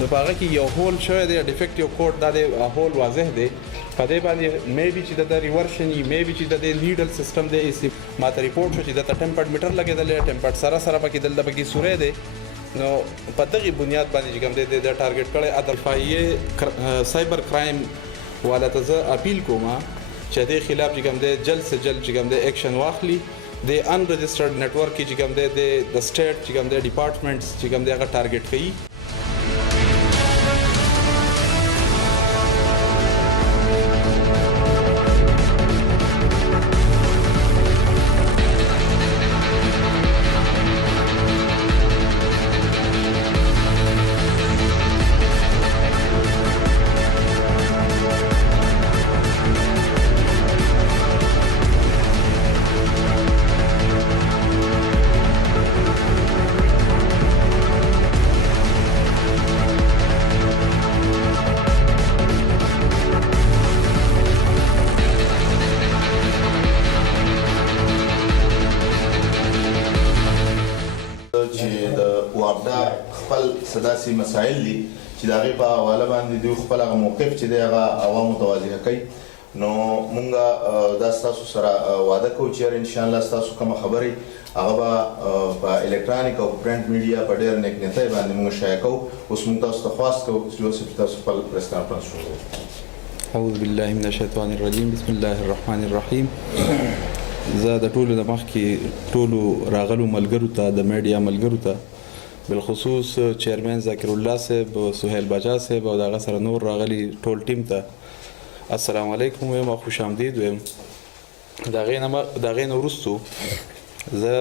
نو په هغه کې یو هول شوی دی ډیفیکټ یو کوډ دا دی هول واضح دی په دې باندې میبي چې د ریورشن میبي چې د نیډل سیستم دی ما ته ریپورټ شو چې د ټمپرډ میټر لګېدل ټمپرډ سره پکې دلته پکې سورې دی نو په دغه بنیاد باندې چې کوم دی د ټارګټ کړی ادفاعي سایبر کرایم والا ته زه اپیل کوم چې د خلاف چې کوم دی جلد سے جلد چې کوم دی ایکشن واخلي د ان رجسټرډ نیټورک کې چې کوم دی د سټیټ چې کوم دی ډپارټمنټس چې کوم دی هغه ټارګټ کوي سداسي مسائل دي چې دا غي په حواله باندې دوی خپل هغه موقف چې دی هغه عوامو ته واضح کوي نو مونږه دا تاسو سره وعده کوو چې ان شاء الله تاسو کوم خبري هغه په الکترونیک او پرنٹ میډیا په ډېر نیک نیتای باندې مونږ شایع کوو اوس مونږ تاسو ته خواست کوو چې تاسو خپل پریس کانفرنس شروع اعوذ بالله من الشیطان الرجیم بسم الله الرحمن الرحیم زه د ټولو د مخکې ټولو راغلو ملګرو ته د میډیا ملګرو ته بالخصوص چیرمن ذاکر الله صاحب سهیل باچا صاحب او دغه سره نور راغلي ټول ټیم ته السلام علیکم وایم خوش آمدید وایم دغه نو وروستو زه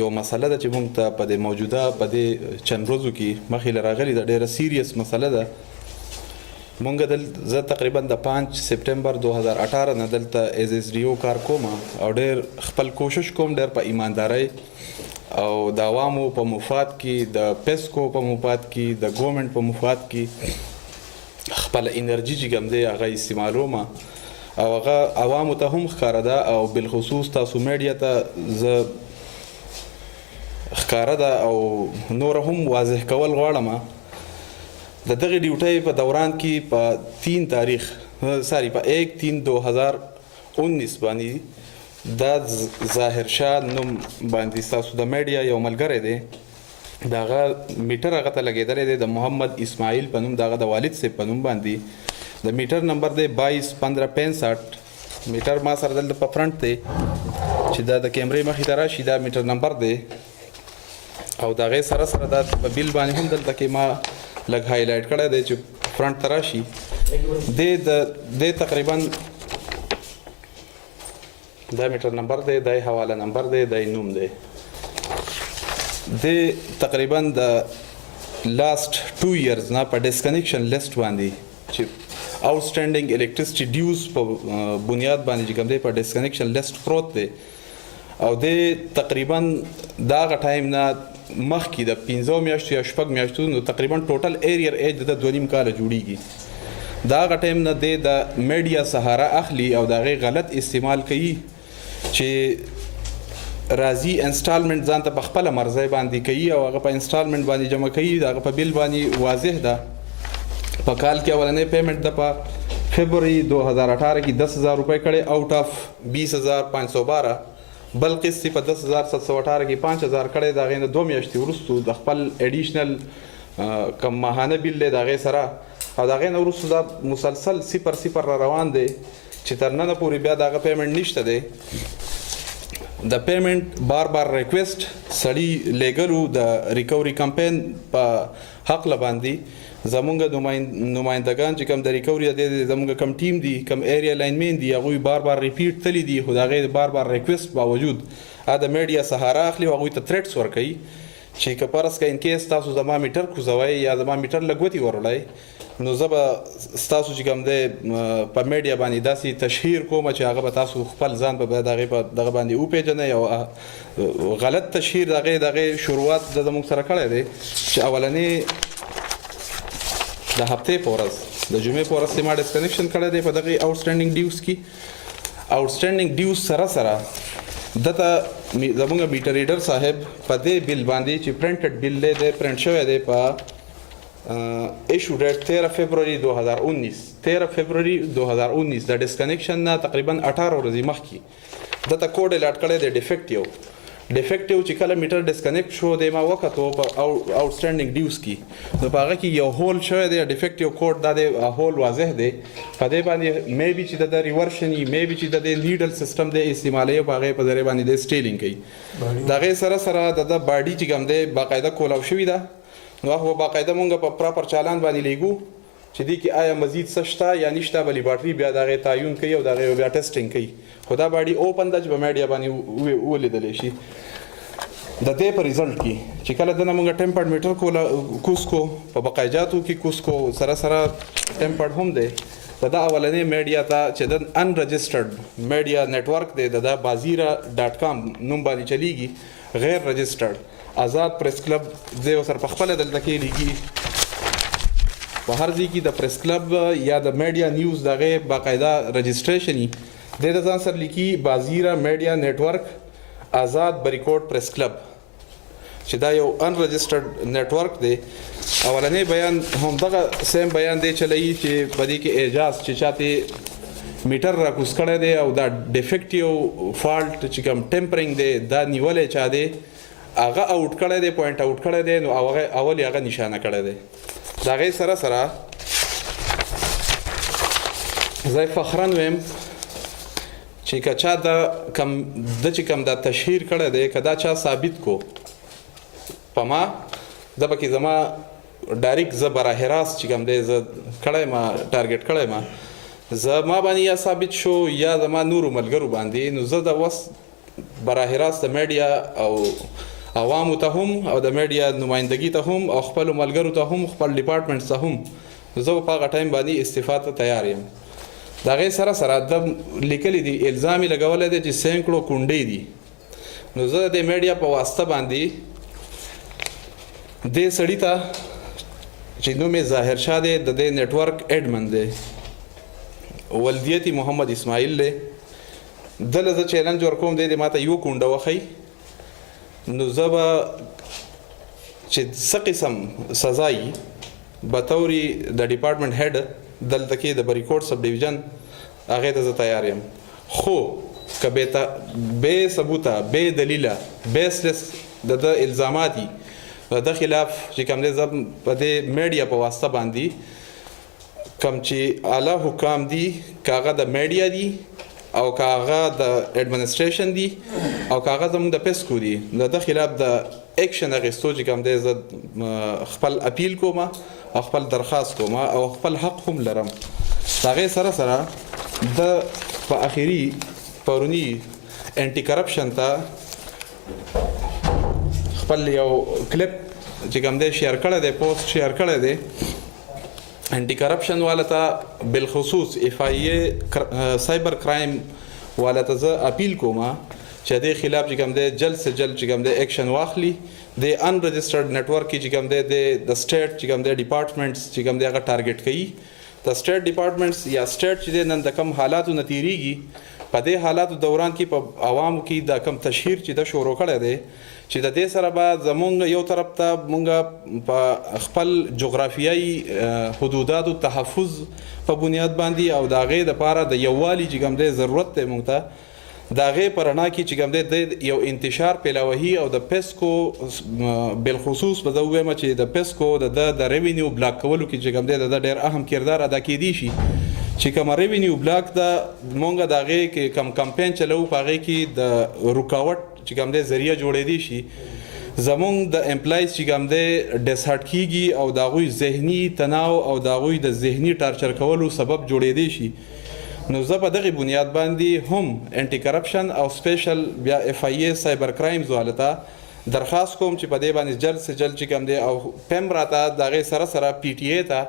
یو مسله ده چې موږ ته په دې موجوده په دې چند ورځو کې مخې راغلي ده ډېره سیریس مسله ده مونږ زه تقریبا د 5 سپټمبر 2018 نه دلته ایز ایس ډي او کار کوم او ډېر خپل کوشش کوم ډېر په ایماندارۍ او د عوامو په مفاد کې د پیسکو په مفاد کې د ګورنمنت په مفاد کې خپل انرژي چې کوم دی هغه استعمالوم او هغه عوامو ته هم ښکاره ده او بالخصوص تاسو میډیا ته زه ښکاره ده او نور هم واضح کول غواړم د دغه ډیوټۍ په دوران کې په 3 تاریخ په 1/3/2019 باندې دا ظاهر شاه نوم باندې تاسو د میډیا یو ملګری دی دغه میټر هغه ته لګېدلی دی د محمد اسماعیل په نوم دغه د والد صاحب په نوم باندې د میټر نمبر دی 221565 میټر ما سره دلته په فرنټ دی چې دا د کیمرې مخې ته راشي دا میټر نمبر دی او د هغې سره سره دا په بیل باندې هم دلته کې ما لږ هایلایټ کړی دی چې فرنټ ته راشي د تقریبا دا میټر نمبر دی دا حواله نمبر دی دا نوم دی د تقریبا د لاست 2 ایئرز نه په ډسکنیکشن لیست باندې چې آوټسټینډینګ الیکټریسټي ډیوز په بنیاد باندې چې کوم دی په ډسکنیکشن لیست پروت دی او د تقریبا دا غ ټایم نه مخکې د 15 میاشتو یا 6 میاشتو نو تقریبا ټوټل ایریر ایج د 2.5 کال جوړیږي دا غ ټایم نه د میډیا سهارا اخلي او دا غي غلط استعمال کوي چې راځي انسټالمنټ ځان ته په خپل مرزي باندې کوي او هغه په انسټالمنټ باندې جمع کوي هغه په بیل باندې واضح ده په کال کې اولنې پیمنٹ د په فبرवरी 2018 کې 10000 روپے کړي آؤٹ اف 20512 بل قسط په 10718 کې 5000 کړي دا غینه 2 میاشتې ورستو د خپل اډیشنل کم ماهانه بیل له دغه سره او دا غینه ورستو دا مسلسل 0 روان دی چې تر نن پورې بیا دغه پیمنٹ نشته دی د پیمنٹ بار ریکوست سړی لیګلو د ریکوري کمپین په حق لباندې زمونږ نمائندگان چې کوم د ریکوري د زمونږ کم ټیم دي کم ایریا لاینمن دي هغه بار ریپیټ تللی دي خو دا غیر بار ریکوست باوجود د میډیا سهارا اخلي او هغه ته تھریټس ورکوي چې کپارس کا ان کیس تاسو زما میټر کوزوي یا زما میټر لګوتی ورولای نو زه به تاسو چې کوم دی په میډیا باندې داسې تشهیر کوم چې هغه به تاسو خپل ځان په دغه باندې وپېژنئ او غلط تشهیر دغه شروعات د زموږ سره کړی دی چې اولنې د هفتې په ورځ د جمعې په ورځ ما ډسکنیکشن کړی دی په دغه آوټسټینډینګ ډیوز کې آوټسټینډینګ ډیوز سره دته زموږ میټر ریډر صاحب په دې بیل باندې چې پرنټډ بیل دی پرنټ شوی دی په ایشو ډیټ 13 فبرवरी 2019 د ډسکنیکشن نه تقریبا 18 ورځې مخکې دته کوډ الاټ کړی دی ډیفیکټیو چې کله میټر ډسکنیکټ شو د ما وکړو په آوټسټانډینګ ډیوز کې نو په هغه کې یو هول شوی دی ډیفیکټیو کوډ دا د هول واضح دی په دې باندې مې بي چې د ریورشن مې بي چې د نیډل سیستم د استعمالي په هغه په ذریعہ باندې د سټیلینګ کوي دا غي سره د باډي چې کوم دی باقاعده کولاو شوی دا نو هغه باقاعده مونږ په پراپر چالان باندې لیګو چې دی کې آیا مزید سشتا یا نشته بلی بټري بیا دغه تعین کوي او دغه بیا ټیسټینګ کوي خدا باډي اوپن د میډیا باندې ولیدل شي د دې په ریزلټ کې چې کله د موږ ټمپرډ میټر کوسکو په بقایجاتو کې کوسکو سره ټمپرډ هم دی دا اولنې میډیا ته چې د ان رجسټرډ میډیا نتورک دی د bazira.com نوم باندې چلیږي غیر رجسټرډ آزاد پریس کلب زه سر په خپل دلته کې لیکي په هر ځای کې د پریس کلب یا د میډیا نیوز دغه باقاعده رجسټریشن د ځان سره لیکي bazira میډیا نتورک آزاد بریکوټ پریس کلب چې دا یو ان رجسټرډ نتورک دی اولنې بیان هم دغه سیم بیان دی چلایي چې په دې کې اعجاز چې چاته میټر را کوس کړی دی او دا ډیفیکټیو فالټ چې کوم ټمپرینګ دی دا نیولې چا دی هغه اوټ کړی دی پوینټ اوټ کړی دی نو هغه اول هغه نشانه کړی دی دا غي سره زای فخرن ویم چې کچا د کم د تشهیر کړی دی کدا چا ثابت کو پما د بکی زما ډایرکټ ز براه راست چې کوم دی ز کړی ما ټارګټ کړی ما زما باندې یا ثابت شو یا زما نور ملګرو باندې نو زه د وس براه راست د میډیا او عوامو ته هم او د میډیا نمائندګي ته هم او خپل ملګرو ته هم خپل ډپارټمنټ ته هم زه په هغه ټایم باندې استفاده ته تیار یم دا غي سره د لیکلي دي الزامي لګولې دي چې سینکړو کونډې دي نو زه د میډیا په واسطه باندې د سړی ته چې نوم یې ظاهر شاه دی د نتورک اډمن دی ولدیتي محمد اسماعیل دی دله زه چیلنج ورکوم دی ماته یو کونډه وخی نو زه به چې څه قسم سزای بطوري د ډپارټمنټ هډ دلته کې د بریکوټ سب ډیویژن هغه ته زه تیار یم خو کبه به ثبوته به دلیله بیسلس د الزاماتي د خلاف چې کوم دي زب په دې میډیا په واسطه باندې کوم چې اعلی حکام دي کاغه د میډیا دي او کاغه د اډمنستریشن دي او کاغه زموږ د پیسکو دي د خلاف د اکشن اغستو چې کوم دی زه خپل اپیل کوم او خپل درخواست کوم او خپل حق هم لرم هغه سره د په اخیری پرونی انټي کرپشن ته خپل یو کلیپ چې کوم دی شیر کړی دی پوسټ شیر کړی دی انټي کرپشن والته بالخصوص اف آی سایبر کرایم والته زه اپیل کوم چې د خلاف چې کوم دی جلد سے جلد چې کوم دی اکشن واخلي د ان رجسټرډ نتورک چې کوم دی د سټیټ چې کوم دی ډپارټمنټس چې کوم دی هغه ټارګټ کوي د سټیټ ډپارټمنټس یا سټیټ چې نن د کم حالاتو نتیریږي په دې حالاتو دوران کې په عوامو کې د کم تشهیر چې د شروع کړی دی چې د دې سره به زمونږ یو طرف ته مونږ په خپل جغرافیایي حدوداتو تحفظ په بنیاد باندې او د هغې دپاره د یووالي چې کوم دی ضرورت دی مونږ ته د هغې په رڼا کې چې کوم دی د یو انتشار پیلوهي او د پیسکو بالخصوص به زه ووایم چې د پیسکو د ریونیو بلاک کولو کې چې کوم دی د ډېر اهم کردار ادا کیدی شي چې کوم ریونیو بلاک د مونږ د هغې کې کم کمپین چلو په هغې کې د رکاوټ چې کوم دی ذریعہ جوړېدی شي زمونږ د امپلایز چې کوم دی ډسهارټ کیږي او د هغوی ذهني تناو او د هغوی د ذهني ټارچر کولو سبب جوړېدی شي نو زه په دغه بنیاد باندې هم انټي کرپشن او سپیشل بیا اف آی سایبر کرایمز والته درخواست کوم چې په دې باندې جلد سے جلد چې کوم دی او پم راته دغه سره پی ټی ای ته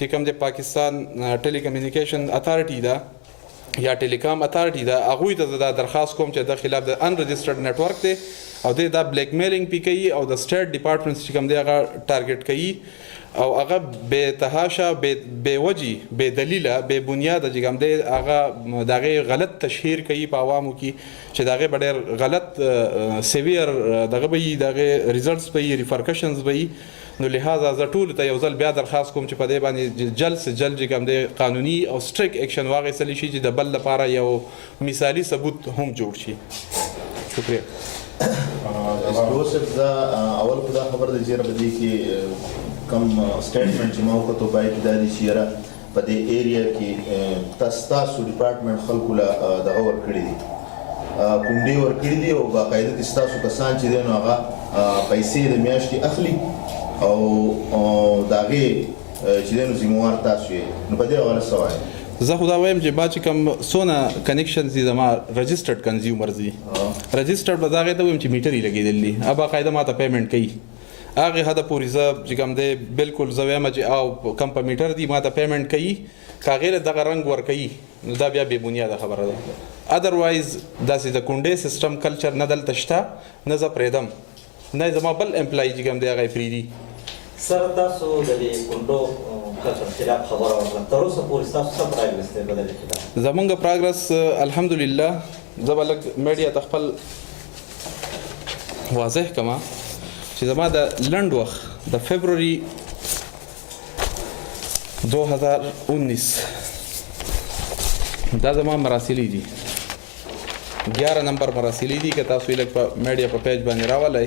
چې کوم دی پاکستان ټیلی کمیونیکیشن اتھارټي دا یا ټیلیکام اتھارټي دا هغوی ته دا درخواست کوم چې د خلاف د ان رجسټرډ نتورک دی او دا بلیک میلینګ پی کوي او د سټیټ ډپارټمنټس چې کوم دی هغه ټارګټ کوي او هغه به تحاشا به وجې به دلیله به بنیاد چې کوم دی هغه دغه غلط تشهیر کوي په عوامو کې چې دغه ډېر غلط سیویر دغه به دغه ریزلټس به ریفرکشنز به نو لہذا زه ټولو ته یو ځل بیا درخواست کوم چې په دې باندې جلد سے جلد چې کوم دی قانوني او سټریک اکشن واخیستلی شي چې د بل لپاره یو مثالي ثبوت هم جوړ شي. شکریہ. جوزف دا اول خو دا خبر دی چې په دې کې کم سټیټمنټ چې ما وکړو پای کې دا دی چې یاره په دې ایریا کې تاسو ډپارټمنټ خلکو له دغه ورکړي دي کونډې ورکړي دي او باقاعده دي ستاسو کسان چې دی نو هغه پیسې د میاشتې اخلي او د هغې چې دی نو ذموار تاسو یې نو په دې حواله څه وایي؟ زه خو دا وایم چې بعد چې کوم څونه کنیکشنز دي زما رجسټرډ کنزیومرز دي رجسټرډ به دا هغې ته ویم چې میټر یې لګېدل دي هغه باقاعده ما ته پیمنټ کوي هغې حده پورې زه چې کوم دی بالکل زه وایم چې او کم په میټر دي ما ته پیمنټ کوي که هغې له دغه رنګ ورکوي نو دا بیا بې بنیاده خبره ده. ادروایز داسې د کونډې سیسټم کلچر نه دلته شته نه زه پرېږدم نه زما بل امپلای چې کوم دی هغه یې پرېږدي. سر تاسو د دې کونډو کلچر خلاف خبره وکړه تر اوسه پورې ستاسو څه پراګرس دی په دې خلاف؟ زمونږ پراګرس الحمدلله زه به لږ میډیا ته خپل واضح کما چې زما د لنډ وخت د فبروري 2019 دا زما مراسلي دي 11 نمبر مراسلي دي که تاسو یې لږ په میډیا په پیج باندې راولئ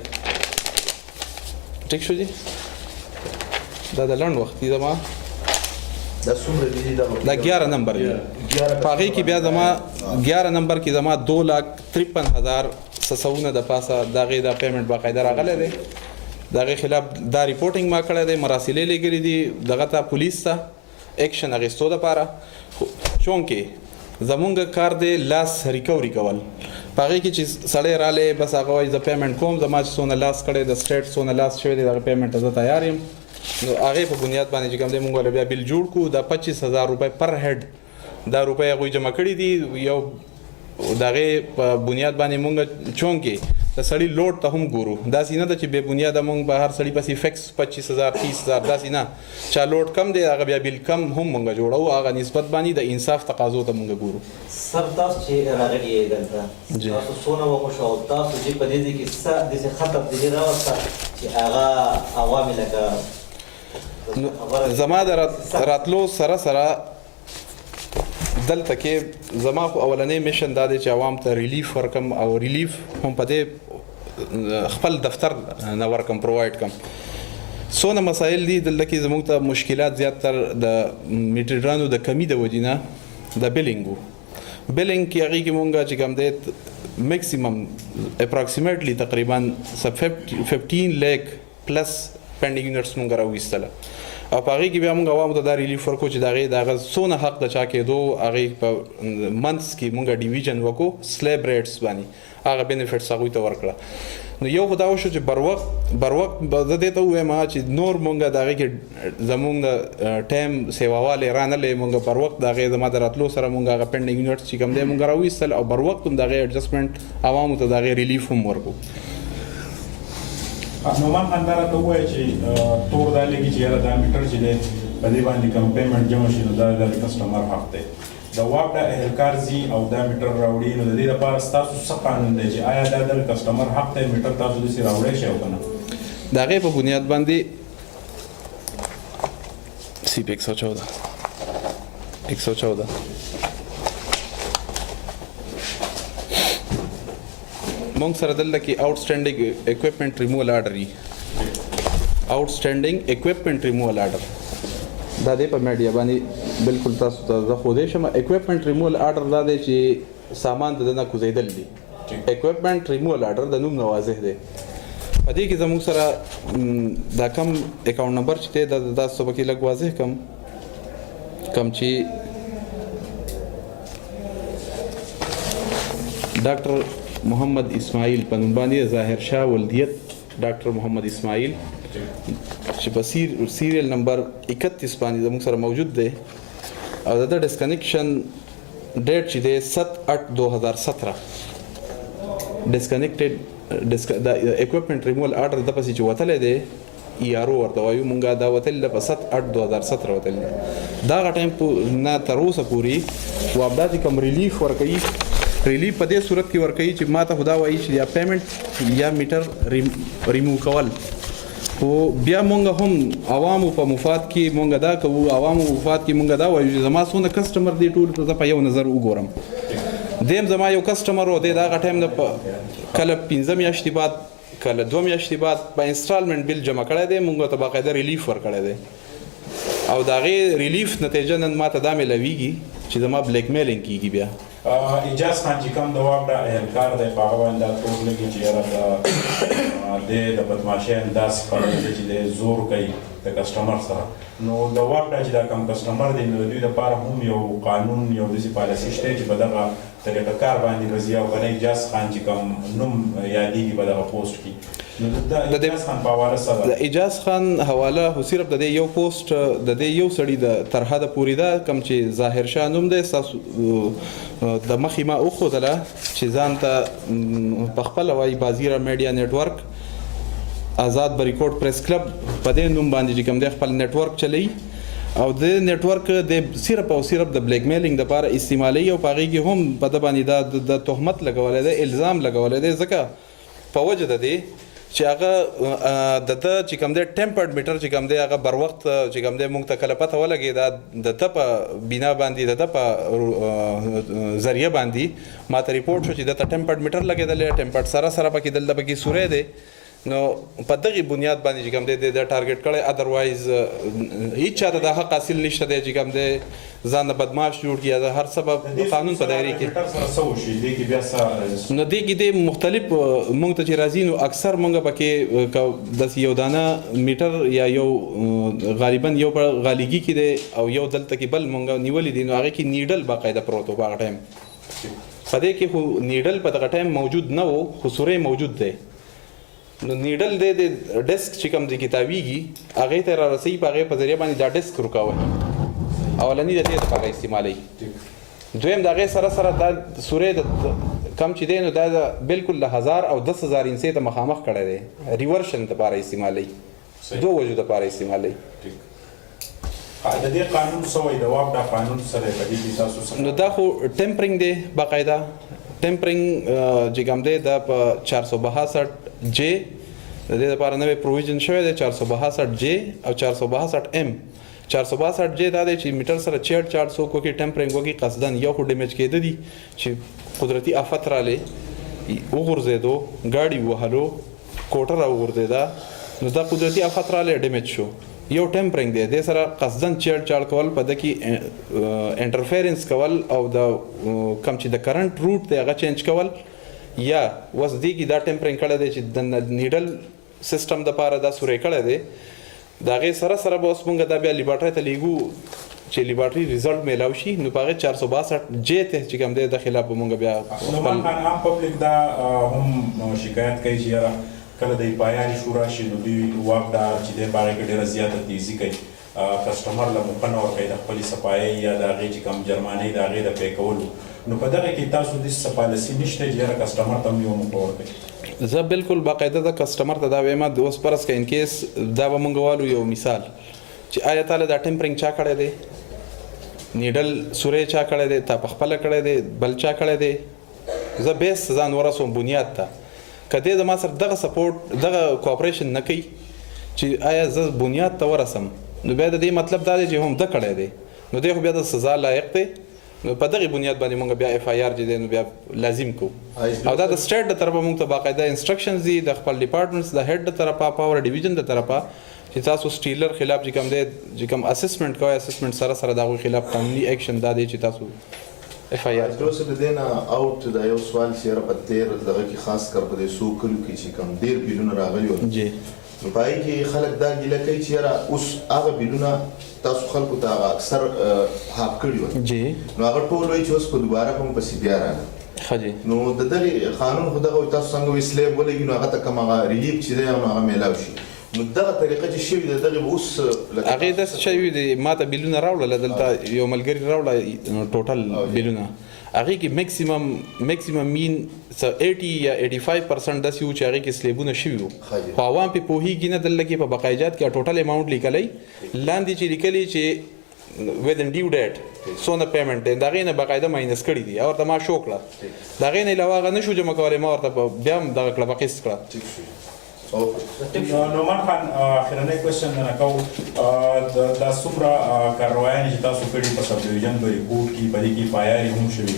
ټیک شو جی دا د لنډ وخت دي زما دا څومره دي دا 11 نمبر دی په هغې کې بیا زما 11 نمبر کې زما 2,53,000 سسونه د پاسه د هغې دا پیمنټ باقاعده راغلی دی د هغې خلاف دا ریپورټینګ ما کړی دی مراسلې لیږلي دي دغه ته پولیس ته ایکشن اخیستو دپاره چونکې زمونږ کار دی لاس ریکوري کول په هغې کې چې سړی رالی بس هغه وایي زه پیمنټ کوم زما چې څونه لاس کړی د سټیټ څونه لاس شوی دی دغه پیمنټ ته زه تیار یم نو هغې په بنیاد باندې چې کوم دی مونږ له بیا بل جوړ کړو دا 25,000 روپۍ پر هیډ دا روپۍ هغوی جمع کړي دي یو د هغې په بنیاد باندې مونږ چونکې د سړي لوډ ته هم ګورو داسې نه ده چې بې بنیاده مونږ به هر سړي پسې فکس 25,000 30,000 داسې نه چا لوډ کم دی هغه بیا بل کم هم مونږ جوړو هغه نسبت باندې د انصاف تقاضو ته مونږ ګورو. سر تاسو چې راغلي یې دلته تاسو څونه وموښه او تاسو چې په دې کې څه داسې خطر دې راوسته چې هغه عوامل لکه زما د راتلو سره سره دلته کې زما خو اولنی میشن دا دی چې عوام ته ریلیف ورکم او ریلیف هم په دې خپل دفتر نه ورکم پرووایډ کم څونه مسایل دي دلته کې زموږ ته مشکلات زیاتتر د میټریالانو د کمی د وجې نه د بلینګ کې هغې کې مونږ چې کوم دی میکسیمم اپراکسیمیټلی تقریبا 15 لیک پلس پینډینګ یونټس مونږ راویستله او په هغې کې بیا مونږ عوامو ته دا ریلیف ورکړو چې د هغې د هغه څونه حق د چا کېدو هغې په منثس کې مونږ ډیویژن وکړو سلیب ریټس باندې هغه بینیفټس هغوی ته ورکړه نو یو خو دا وشو چې بر وخت زه دې ته ووایم چې نور مونږ د هغې کې زمونږ د ټایم سیواوالی رانلی مونږ بر وخت د هغې زما د راتلو سره مونږ هغه پینډینګ یونټس چې کوم دی مونږ راویستل او بر وخت هم د هغې ایډجسټمنټ عوامو ته د هغې ریلیف هم ورکړو. نومان خان دا راته ووایه چې تور دا لګي چې یاره دا میټر چې دی په دې باندې کوم پیمنټ جمع شي نو دا د کسټمر حق دی د واک دا اهلکار ځي او دا میټر راوړي نو د دې لپاره ستاسو څه قانون دی چې آیا دا د کسټمر حق دی میټر تاسو داسې راوړی شئ او که نه د هغې په بنیاد باندې CP 114 مونږ سره دلته کې آوټسټینډینګ اکوپمنټ ریموول آرډر وي آوټسټینډینګ اکوپمنټ ریموول آرډر دا دی په میډیا باندې بالکل تاسو ته زه ښودی شم اکوپمنټ ریموول آرډر دا دی چې سامان د ده نه کوزېدل دي اکوپمنټ ریموول آرډر د نوم نه واضح دی په دې کې زموږ سره دا کم اکاونټ نمبر چې دی دا تاسو به کې لږ واضح کم چې ډاکټر محمد اسماعیل په نوم باندې ظاهر شاه ولدیت ډاکټر محمد اسماعیل چې په سیریل نمبر 31 باندې زموږ سره موجود دی او د ډسکنیکشن ډیټ چې دی 7/8/2017 ډسکنیکټډ د اکوپمنټ ریموول آرډر د پسې چې وتلی دی ERO ورته وایو مونږ دا وتلی ده په 7/8/2017 وتلی ده دا هغه ټایم نه تر اوسه پورې وابدا چې کوم ریلیف ورکوي ریلیف په دې صورت کې ورکوي چې ما ته خدا وایي چې یا پیمنټ یا میټر ریموو کول خو بیا مونږ هم عوامو په مفاد کې مونږ دا کوو، عوامو مفاد کې مونږ دا وایو چې زما څونه کسټمر دی ټول ته زه په یو نظر وګورم. دیم زما یو کسټمر و دی د هغه ټایم نه کله 15 میاشتې بعد کله 2 میاشتې بعد په انسټالمنټ بل جمع کړی دی، مونږ ته باقاعده ریلیف ورکړی دی او د هغې ریلیف نتیجه نن ماته دا میلاویږي چې زما بلیک میلینګ کیږي. بیا اجاز خان چې کوم د واک د اهلکار دی په هغه باندې دا ټوک لګي چې یاره د بدماشۍ انداز خپلوي چې دی زور کوي د کسټمر سره. نو د واک دا چې دا کوم کسټمر دی نو د دوی دپاره هم یو قانون یو داسې پالیسي شته چې په دغه طریقه کار باندې راځي او کنه اجاز خان چې کوم نوم یادېږي په دغه پوسټ کې. نو د اجاز خان په حواله سره د اجاز خان حواله خو صرف د دې یو پوسټ د دې یو سړي د تر حده پورې ده کوم چې ظاهر شاه نوم دی ستاسو د مخې ما وښودله چې ځان ته په خپله وایي بازیره میډیا نیټورک آزاد بریکوټ پریس کلب په دې نوم باندې چې کوم دی خپل نیټورک چلوي او د نیټورک د صرف او صرف د بلیک میلینګ دپاره استعمالوي او په هغې کې هم په ده باندې د تهمت لګولی دی، الزام لګولی دی، ځکه په وجه د دې چې هغه د ده چې کوم دی ټیمپرډ میټر چې کوم دی هغه بر وخت چې کوم دی موږ ته کله پته ولګېده د ده په بنا باندې د ده په ذریعه باندې ما ته ریپورټ شو چې ده ته ټیمپرډ میټر لګېدلی، ټیمپرډ سره سره پکې دلته پکې سوری دی. نو په دغې بنیاد باندې چې کوم دی د ټارګېټ کړی، ادروایز هېڅ چا ته د حق حاصل نشته دی چې کوم دی ځان د بدماش جوړ کړي یا د هر څه به د قانون په دایرې کې. نو دې کې د مختلف موږ ته چې راځي نو اکثر موږ پکې داسې یو دانه میټر یا یو غالبا یو په غالیګي کې دی او یو دلته کې بل موږ نیولی دی، نو هغې کې نیډل باقاعده پروت و په هغه ټایم. په دې کې خو نیډل په دغه ټایم موجود نه و خو سوری موجود دی. نو نیډل دی د ډسک چې کوم دی کې تاویږي هغې ته را رسوي، په هغې په ذریعه باندې دا ډسک رکوي اولني د دې دپاره استعمالوي. دویم د هغې سره سره دا سوری د کم چې دی نو دا بالکل له 1000 او 10,000 انسۍ ته مخامخ کړی دی، ریورشن دپاره استعمالوي، دو وجو دپاره استعمالوي. د دې قانون څه وایي د واک دا قانون څه دی په دې کې تاسو څه؟ نو دا خو ټیمپرینګ دی باقاعده. ټیمپرینګ چې کوم دی دا په 462 جے د دې لپاره نوې پروویژن شوی دی 462 جے او 462 ایم. 462 جے دا دی چې میټر سره چیړ څوک وکړي ټیمپرینګ وکړي قصدن یا خو ډیمیج کېده دي چې قدرتي آفت رالی وغورځېدو، ګاډي ووهلو، کوټه راوغورځېده، نو دا قدرتي آفت رالی ډیمیج شو، یو ټیمپرینګ دی. دې سره قصدن چیړ کول، په ده کې انټرفیرنس کول او د کوم چې د کرنټ روټ دی هغه چینج کول، یا اوس دې کې دا ټیمپرینګ کړی دی چې د نیډل سیسټم دپاره دا سوری کړی دی. د هغې سره سره به اوس مونږ دا بیا لیبارټرۍ ته لیږو چې لیبارټري ریزلټ میلاو شي، نو په هغې 462 جے ته چې کوم دی د خلاف به مونږ بیا نومان خان عام پبلک دا هم شکایت کوي چې یاره کله د پایاني شورا شي نو دوی واک دا چې دی په هغې کې ډېره زیاته تیزي کوي، کسټمر له موقع نه ورکوي د خپلې صفایۍ یا د هغې چې کوم جرمانۍ د هغې د پې کولو. نو په دغه کې تاسو داسې پالیسي نشته چې یاره کسټمر ته هم یو موقع ورکوي؟ زه بالکل باقاعده د کسټمر ته دا وایم د اوس پرس که انکیس دا به مونږ والو یو مثال چې آیا تاله دا ټیمپرینګ چا کړی دی، نیډل سوری چا کړی دی، تا پخپله کړی دی، بل چا کړی دی، زه بیس ځان ورسوم بنیاد ته. که دی زما سره دغه سپورټ دغه کوآپریشن نه کوي چې آیا زه بنیاد ته ورسم، نو بیا د دې مطلب دا دی چې هم ده کړی دی، نو دی خو بیا د سزا لایق دی. نو په دغې بنیاد باندې مونږ بیا اف آی آر چې دی نو بیا لازم کوو، او دا د سټیټ د طرفه مونږ ته باقاعده انسټرکشنز دي د خپل ډپارټمنټس د هیډ د طرفه، پاور ډیویژن د طرفه چې تاسو سټیلر خلاف چې کوم دی چې کوم اسسمنټ کوئ، اسسمنټ سره سره د هغوی خلاف قانوني ایکشن دا دی چې تاسو اف آی آر. تاسو د دې نه اوټ دا یو سوال چې یاره په تېر دغه کې خاص کر په دې څو کلو کې چې کوم ډېر بیلونه راغلي ول جی نو په هغې کې خلک دا ګیله کوي چې یاره اوس هغه بیلونه تاسو خلکو ته هغه اکثر حاپ کړي ول جی نو هغه ټول وایي چې اوس په دوباره په موږ پسې بیا راغله. ښه جی. نو د دغې قانون خو دغه وایي تاسو څنګه وایي سلیب ولګي نو هغه ته کوم هغه ریلیف چې دی نو هغه میلاو شي. نو دغه طریقه چې شوي ده دغې به اوس هغې داسې شوي دي، ما ته بیلونه راوړله، دلته یو ملګري راوړله ټوټل بیلونه، هغې کې میکسیمم مین 80 یا 85% داسې وو چې هغې کې سلیبونه شوي وو، خو عوام پرې پوهېږي نه. دلته کې په بقایجات کې ټوټل اماونټ لیکلی، لاندې چې لیکلي چې ودن ډیو ډیټ څونه پیمنټ دی، د هغې نه باقاعده ماینس کړي دي، ورته ما شو کړه، د هغې نه علاوه هغه نه شو جمع کولی، ما ورته بیا هم دغه کړه بقیست کړه. نومان خان اخرنی کوېسچن نه کوو دا څومره کاروایانې چې تاسو کړي په سب ډویژن بریکوټ کې په دې کې پایاري هم شوي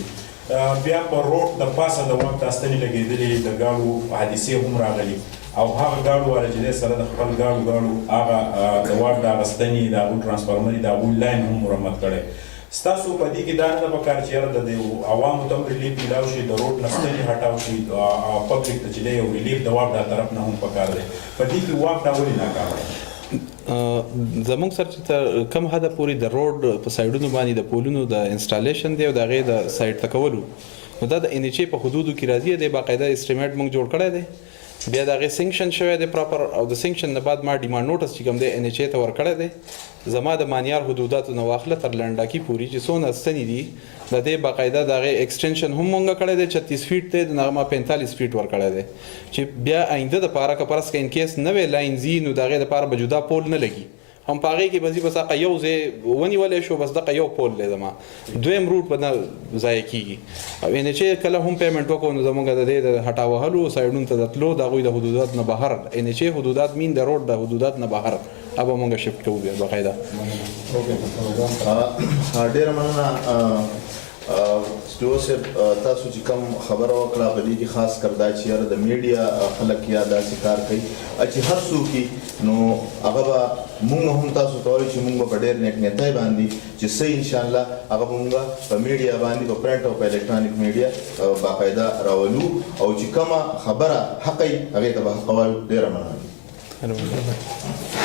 بیا په روډ د پاسه د واک د ستنې لګېدلې د ګاډو حادثې هم راغلي او هغه ګاډو والا چې دی سره د خپل ګاډو هغه د واک د هغه ستنې د هغوی ټرانسفارمر د هغوی لاین هم مرمت کړی ستاسو په دې کې دا نه ده پکار چې یاره د عوامو ته هم ریلیف میلاو شي د روډ نه ستنې هټاو شي پبلک ته چې دی یو ریلیف د واک دا طرف نه هم پکار دی په دې کې واک دا ولې ناکام دی زموږ سره چې تر کم حده پورې د روډ په سایډونو باندې د پولونو د انسټالیشن دی او د هغې د سایډ ته کولو نو دا د ان ایچ ای په حدودو کې راځي دی باقاعده اسټیمیټ موږ جوړ کړی دی بیا د هغې سینکشن شوی دی پراپر او د سینکشن نه بعد ما ډیمانډ نوټس چې کوم دی ان ایچ ای ته ورکړی دی زما د مانیار حدوداتو نه واخله تر لنډاکي پورې چې څونه ستنې دي د دې باقاعده د هغې ایکسټینشن هم مونږ کړی دی 36 فیټ دی د هغه ما 45 فیټ ورکړی دی چې بیا آینده دپاره که فرض که انکیس نوی لاین ځي نو د هغې دپاره به جدا پول نه لګي هم په هغې کې به ځي بس هغه یو ځای ونیولی شو بس دغه یو پول دی زما دویم روټ به نه ضایع کېږي او ان ایچ ای کله هم پیمنټ وکړو نو زموږ د دې د هټا وهلو سایډونو ته د تلو د هغوی د حدودات نه بهر ان ایچ ای حدودات مین د روډ د حدودات نه بهر اب موږ شفت کوو بیا باقاعده ډېره مننه سټیو صاحب تاسو چې کوم خبره وکړه په دې کې خاص کر دا چې یاره د میډیا خلک یا داسې کار کوي چې هر څوک نو هغه به موږ هم تاسو ته وایو چې موږ به په ډېر نیک نیتۍ باندې چې څه انشاءالله هغه به موږ په میډیا باندې په پرنټ او په الکترونیک میډیا باقاعده راولو او چې کومه خبره حق وي هغې ته به حق وایو. ډېره مننه.